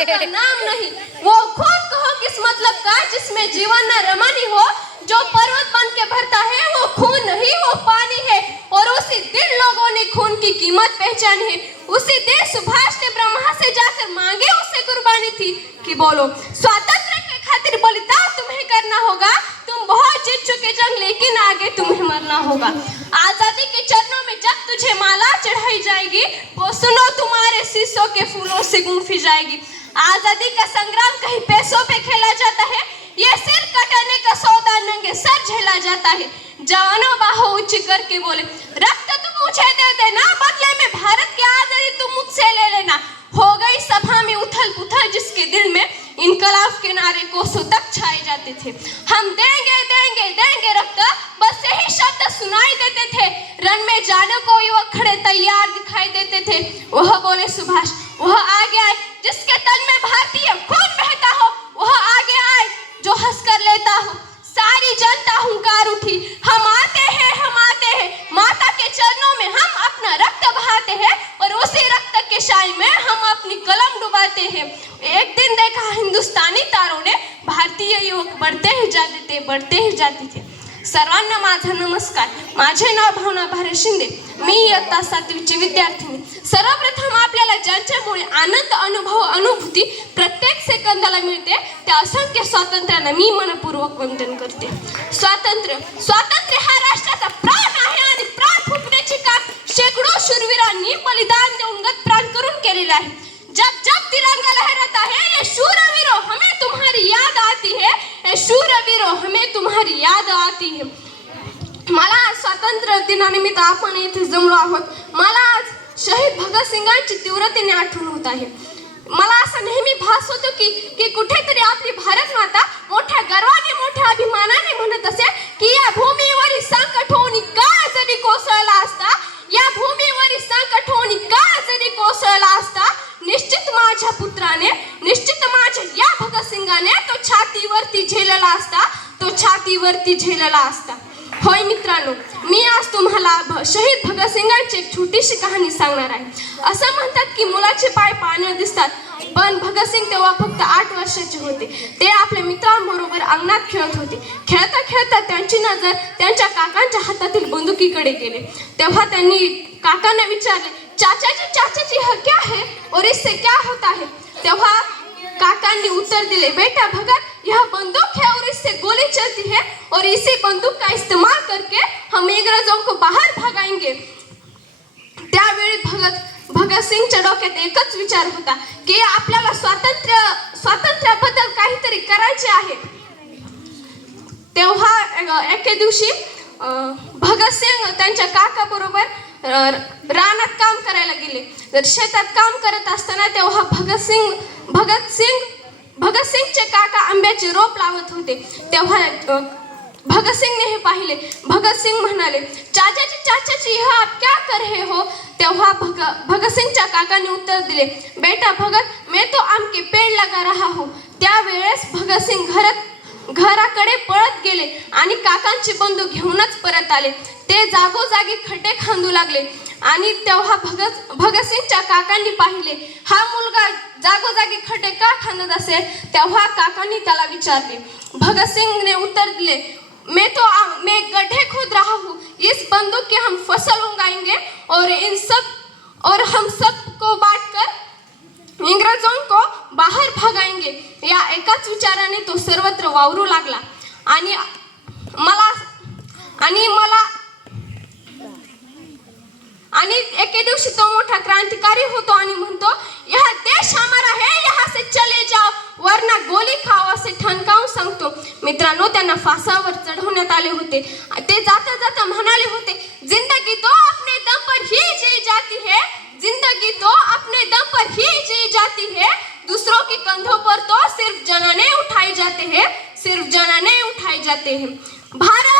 मोहब्बत का नाम नहीं। वो खून कहो किस मतलब का जिसमें जीवन न रमनी हो। जो पर्वत बन के भरता है वो खून नहीं वो पानी है। और उसी दिन लोगों ने खून की कीमत पहचानी है। उसी दिन सुभाष ने ब्रह्मा से जाकर मांगे उससे कुर्बानी थी कि बोलो स्वातंत्र के खातिर बलिदान तुम्हें करना होगा। तुम बहुत जीत चुके जंग लेकिन आगे तुम्हें मरना होगा। आजादी के चरणों में जब तुझे माला चढ़ाई जाएगी वो सुनो तुम्हारे शीशों के फूलों से गूंफी जाएगी। आजादी का संग्राम कहीं पैसों पे खेला जाता है। ये सिर कटाने का सौदा नंगे सर झेला जाता है। जवानों बाहों ऊंची करके बोले रक्त तुम मुझे दे देना बदले में भारत की आजादी तुम मुझसे ले लेना। हो गई सभा में उथल पुथल जिसके दिल में इनकलाब के नारे कोसों तक छाए जाते थे। हम देंगे देंगे देंगे रक्त बस यही शब्द सुनाई देते थे। रन में जाने को युवक खड़े तैयार दिखाई देते थे। वह बोले सुभाष वह आगे आए जिसके तन में भारतीय खून बहता हो। वह आगे आए जो हंस कर लेता हो। सारी जनता हुंकार उठी हम आते हैं माता के चरणों में हम अपना रक्त बहाते हैं और उसी रक्त के शाई में हम अपनी कलम डुबाते हैं। एक दिन देखा हिंदुस्तानी तारों ने भारतीय युवक बढ़ते ही जाते थे। सर्वांना माझा नमस्कार। माझे नाव भावना भारे शिंदे। मी इयत्ता 7वीची विद्यार्थिनी। सर्वप्रथम आपल्याला ज्यांच्यामुळे आनंद अनुभूती प्रत्येक सेकंदाला मिळते त्या असंख्य स्वातंत्र्यांना मी मनपूर्वक वंदन करते। स्वातंत्र्य हा राष्ट्राचा प्राण आहे आणि प्राण फुंकण्याचे काम शेकडो शूरवीरांनी बलिदान देऊन गतप्राण करून केलेले आहे। जब जब तिरंगा लहराता है ये शूरवीरों हमें तुम्हारी याद आती है। ये शूरवीरों हमें तुम्हारी याद आती है। मला स्वातंत्र्य दिनानिमित्त आपण इथे जमलो आहोत। मला आज शहीद भगतसिंगांची तीव्रतेने आठवण होत आहे। मला असं नेहमी भास होतो की कुठेतरी आपली भारत माता मोठ्या गर्वाने मोठ्या अभिमानाने म्हणत असेल की या भूमीवरील संकट होऊन काळ जरी कोसळला असता या भूमीवरील संकट होऊन काळ जरी कोसळला असता निश्चित माझ्या पुत्राने निश्चित माझ्या या भगतसिंगाने तो छातीवरती झेलला असता। होय मित्रांनो मी आज तुम्हाला शहीद भगतसिंगांची एक छोटीशी कहाणी सांगणार आहे। असं म्हणतात की मुलाचे पाय पाळण्यात दिसतात पण भगतसिंग तेव्हा फक्त 8 वर्षाचे होते। ते आपल्या मित्रांबरोबर अंगणात खेळत होते। खेळता खेळता त्यांची नजर त्यांच्या काकांच्या हातातील बंदुकीकडे गेले। तेव्हा त्यांनी काकांना विचारले चाचाजी यह क्या है और इससे क्या होता है। तेव्हा काकांनी उत्तर दिले बेटा भगत यह बंदूक है और इससे गोली चलती है और इसी बंदूक का इस्तेमाल करके हम अंग्रेजों को बाहर भगाएंगे। त्यावेळी भगत सिंगच्या डोक्यात एकच विचार होता की आपल्याला स्वातंत्र्याबद्दल काहीतरी करायचे आहे। तेव्हा एके दिवशी भगत सिंग त्यांच्या काका बरोबर रानात काम करायला गेले। तर शेतात काम करत असताना तेव्हा भगत सिंगचे काका आंब्याचे रोप लावत होते। तेव्हा भगत सिंगने हे पाहिले। भगत सिंग म्हणाले चाचाजी यह आप क्या कर रहे हो। तेव्हा भगत सिंगच्या काकाने उत्तर दिले बेटा भगत मैं तो आम के पेड़ लगा रहा हूँ। त्यावेळेस भगत सिंग घराकडे पळत गेले आणि काकांची बंदूक घेऊनच परत आले। ते जागोजागी खड्डे खांदू लागले आणि तेव्हा भगत सिंगच्या काकांनी पाहिले हा मुलगा जागोजागी खड्डे का खांदत असेल। तेव्हा काकांनी त्याला विचारले। भगत सिंगने उत्तर दिले मैं गड्ढे खोद रहा हूँ। इस बंदूक के हम फसल उगाएंगे और हम सब को बांटकर इंग्रजों को बाहर भगाएंगे। या एकाच विचाराने तो सर्वत्र वावरू लागला आणि एके दिवशी तो मोठा क्रांतिकारी होतो आणि म्हणतो यह देश हमारा है यहाँ से चले जाओ वरना गोली खाओ असे ठणकावून सांगतो। मित्रांनो त्यांना फासावर चढवण्यात आले होते। ते जाता जाता म्हणाले होते जिंदगी तो अपने दम पर ही जी जाती है। जिंदगी तो अपने दम पर ही जी जाती है। दूसरों के कंधों पर तो सिर्फ जनाने उठाई जाते हैं। भारत